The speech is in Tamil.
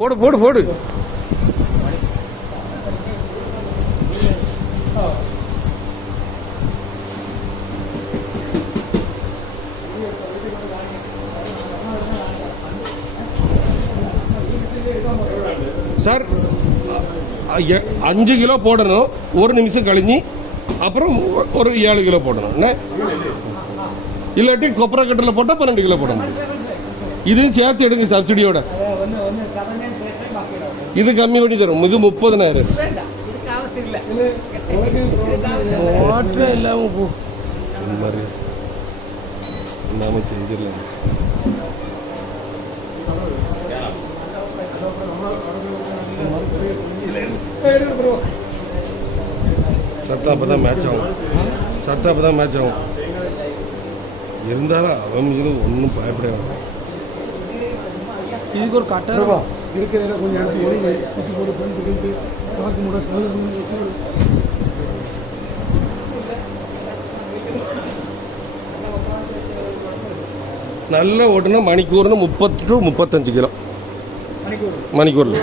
போடு போடு போடு. சார் 5 கிலோ போடணும், 1 நிமிஷம் கழிஞ்சு அப்புறம் ஒரு 7 கிலோ போடணும். என்ன இல்லாட்டி கொப்பரை கட்டில் போட்டால் 12 கிலோ போடணும். இதையும் சேர்த்து எடுங்க சப்சிடியோட. இது கம்மி பண்ணி தரும். இது 30,000. வாட்டரே இல்லாமல் போ இந்த மாதிரி இல்லாமல் செஞ்சிடலாம். சத்தா அப்போ தான் மேட்ச் ஆகும். சத்தா அப்போ தான் மேட்ச் ஆகும். இருந்தாலும் அவன் ஒன்றும் பயப்பட வேண்டாம். இதுக்கு ஒரு கட்டணம் இருக்கிற கொஞ்சம் இடத்துக்கு போட்டு பண்ணிட்டு பார்க்க முடியாது. நல்ல ஓட்டுனா மணிக்கூர்னு 30 to 35 கிலோ மணிக்கூரில்.